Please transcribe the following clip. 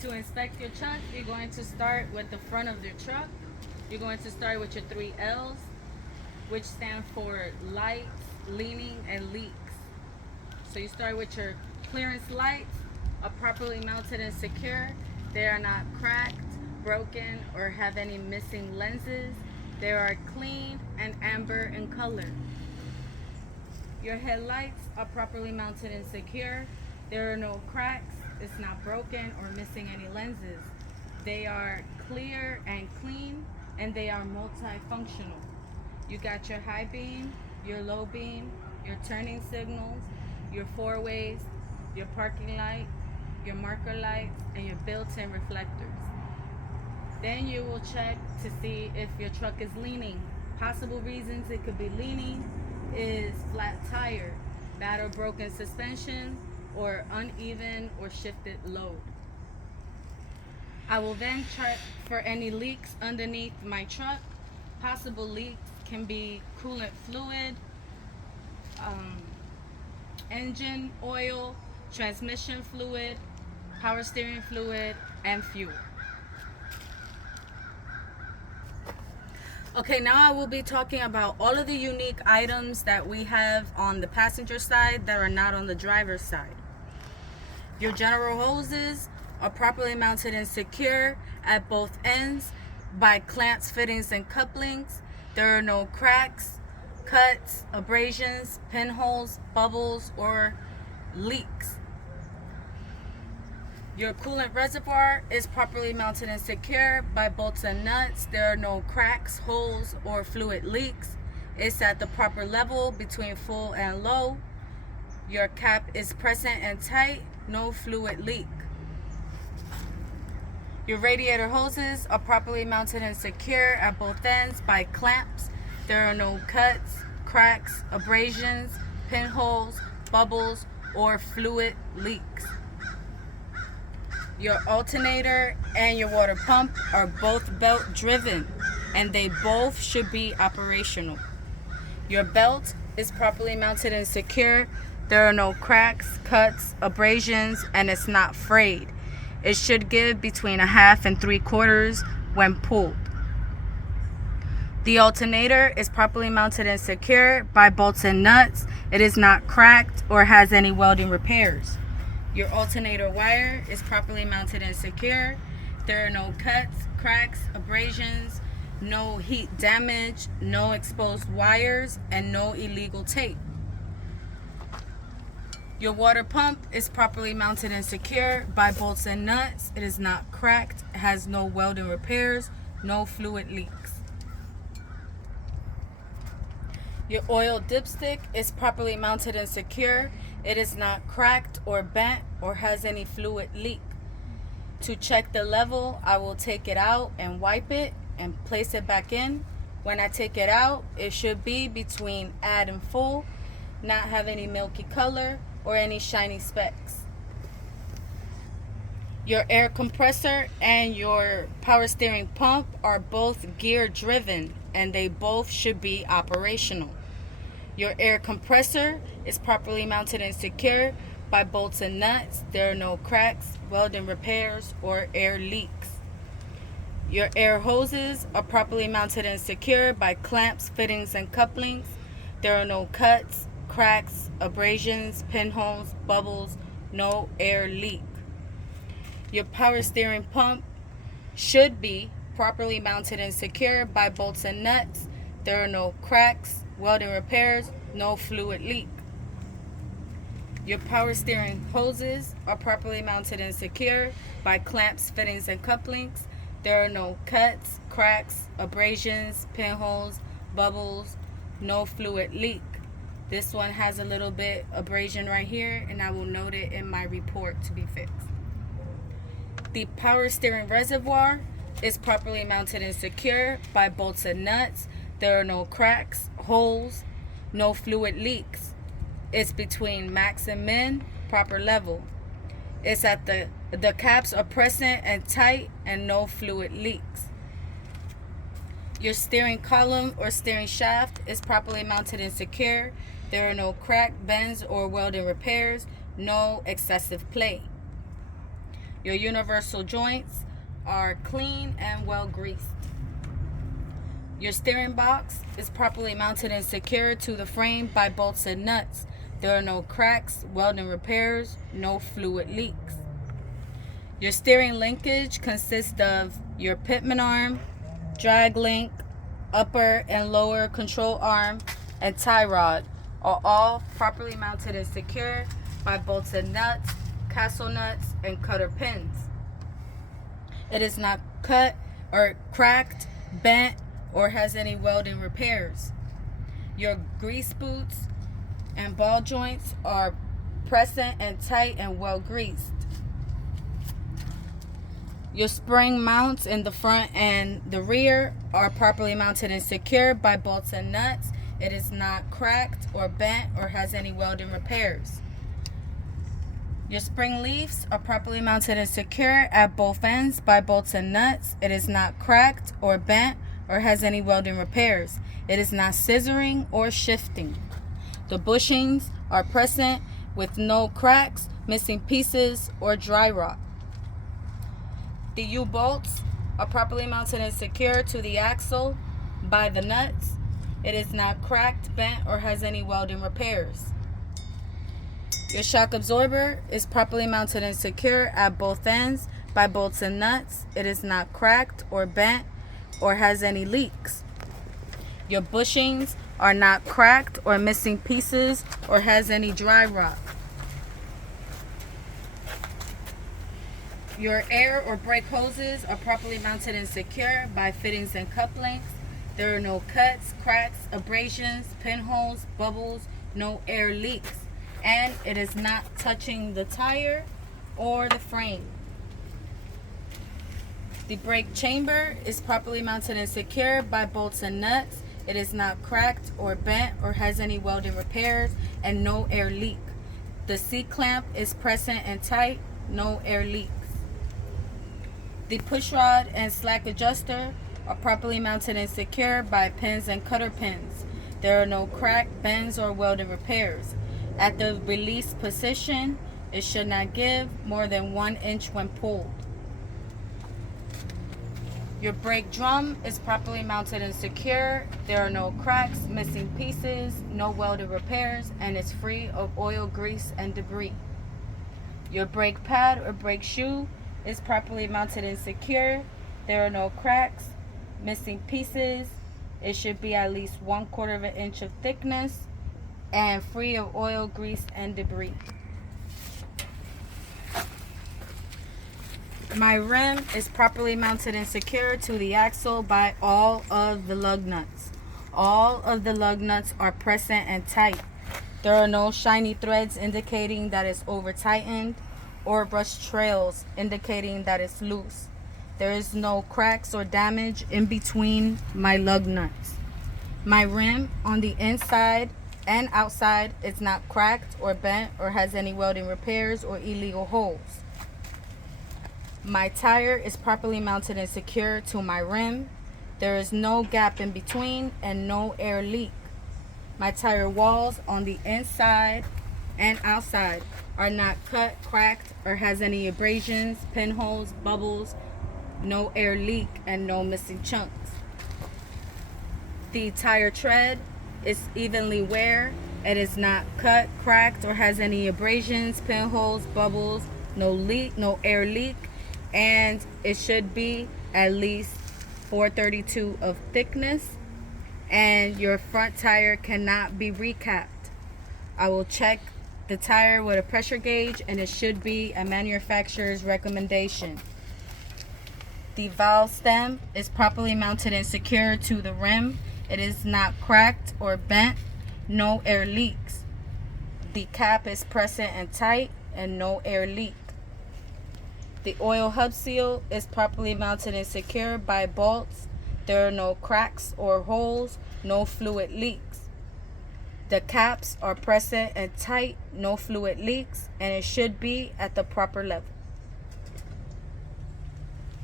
To inspect your truck, you're going to start with the front of your truck. You're going to start with your 3 L's, which stand for lights, leaning, and leaks. So you start with your clearance lights are properly mounted and secure. They are not cracked, broken, or have any missing lenses. They are clean and amber in color. Your headlights are properly mounted and secure. There are no cracks. It's not broken or missing any lenses. They are clear and clean, and they are multifunctional. You got your high beam, your low beam, your turning signals, your four ways, your parking light, your marker lights, and your built-in reflectors. Then you will check to see if your truck is leaning. Possible reasons it could be leaning is flat tire, bad or broken suspension, or uneven or shifted load. I will then check for any leaks underneath my truck. Possible leaks can be coolant fluid, engine oil, transmission fluid, power steering fluid, and fuel. Okay, now I will be talking about all of the unique items that we have on the passenger side that are not on the driver's side. Your general hoses are properly mounted and secure at both ends by clamps, fittings, and couplings. There are no cracks, cuts, abrasions, pinholes, bubbles, or leaks. Your coolant reservoir is properly mounted and secure by bolts and nuts. There are no cracks, holes, or fluid leaks. It's at the proper level between full and low. Your cap is present and tight, no fluid leak. Your radiator hoses are properly mounted and secure at both ends by clamps. There are no cuts, cracks, abrasions, pinholes, bubbles, or fluid leaks. Your alternator and your water pump are both belt driven, and they both should be operational. Your belt is properly mounted and secure. There are no cracks, cuts, abrasions, and it's not frayed. It should give between 1/2 and 3/4 when pulled. The alternator is properly mounted and secure by bolts and nuts. It is not cracked or has any welding repairs. Your alternator wire is properly mounted and secure. There are no cuts, cracks, abrasions, no heat damage, no exposed wires, and no illegal tape. Your water pump is properly mounted and secure by bolts and nuts. It is not cracked, has no welding repairs, no fluid leaks. Your oil dipstick is properly mounted and secure. It is not cracked or bent or has any fluid leak. To check the level, I will take it out and wipe it and place it back in. When I take it out, it should be between add and full, not have any milky color or any shiny specks. Your air compressor and your power steering pump are both gear driven, and they both should be operational. Your air compressor is properly mounted and secure by bolts and nuts. There are no cracks, welding repairs, or air leaks. Your air hoses are properly mounted and secure by clamps, fittings, and couplings. There are no cuts, cracks, abrasions, pinholes, bubbles, no air leak. Your power steering pump should be properly mounted and secure by bolts and nuts. There are no cracks, welding repairs, no fluid leak. Your power steering hoses are properly mounted and secure by clamps, fittings, and couplings. There are no cuts, cracks, abrasions, pinholes, bubbles, no fluid leak. This one has a little bit abrasion right here, and I will note it in my report to be fixed. The power steering reservoir is properly mounted and secure by bolts and nuts. There are no cracks, holes, no fluid leaks. It's between max and min, proper level. It's at the caps are present and tight and no fluid leaks. Your steering column or steering shaft is properly mounted and secure. There are no crack, bends, or welding repairs, no excessive play. Your universal joints are clean and well greased. Your steering box is properly mounted and secured to the frame by bolts and nuts. There are no cracks, welding repairs, no fluid leaks. Your steering linkage consists of your pitman arm, drag link, upper and lower control arm, and tie rod are all properly mounted and secured by bolts and nuts, castle nuts, and cutter pins. It is not cut or cracked, bent, or has any welding repairs. Your grease boots and ball joints are present and tight and well greased. Your spring mounts in the front and the rear are properly mounted and secured by bolts and nuts. It is not cracked or bent or has any welding repairs. Your spring leaves are properly mounted and secure at both ends by bolts and nuts. It is not cracked or bent or has any welding repairs. It is not scissoring or shifting. The bushings are present with no cracks, missing pieces, or dry rot. The U-bolts are properly mounted and secured to the axle by the nuts. It is not cracked, bent, or has any welding repairs. Your shock absorber is properly mounted and secure at both ends by bolts and nuts. It is not cracked or bent or has any leaks. Your bushings are not cracked or missing pieces or has any dry rot. Your air or brake hoses are properly mounted and secure by fittings and couplings. There are no cuts, cracks, abrasions, pinholes, bubbles, no air leaks, and it is not touching the tire or the frame. The brake chamber is properly mounted and secured by bolts and nuts. It is not cracked or bent or has any welding repairs, and no air leak. The C-clamp is present and tight, no air leaks. The push rod and slack adjuster are properly mounted and secured by pins and cutter pins. There are no crack, bends, or welding repairs. At the release position, it should not give more than 1 inch when pulled. Your brake drum is properly mounted and secure. There are no cracks, missing pieces, no welded repairs, and is free of oil, grease, and debris. Your brake pad or brake shoe is properly mounted and secure. There are no cracks, missing pieces. It should be at least 1/4 of an inch of thickness and free of oil, grease, and debris. My rim is properly mounted and secured to the axle by all of the lug nuts. All of the lug nuts are present and tight. There are no shiny threads indicating that it's over tightened or rust trails indicating that it's loose. There is no cracks or damage in between my lug nuts. My rim on the inside and outside is not cracked or bent or has any welding repairs or illegal holes. My tire is properly mounted and secured to my rim. There is no gap in between and no air leak. My tire walls on the inside and outside are not cut, cracked, or has any abrasions, pinholes, bubbles, no air leak, and no missing chunks. The tire tread is evenly wear. It is not cut, cracked, or has any abrasions, pinholes, bubbles, no leak, no air leak, and it should be at least 432 of thickness, and your front tire cannot be recapped. I will check the tire with a pressure gauge, and it should be a manufacturer's recommendation. The valve stem is properly mounted and secured to the rim. It is not cracked or bent, no air leaks. The cap is present and tight and no air leak. The oil hub seal is properly mounted and secured by bolts. There are no cracks or holes, no fluid leaks. The caps are present and tight, no fluid leaks, and it should be at the proper level.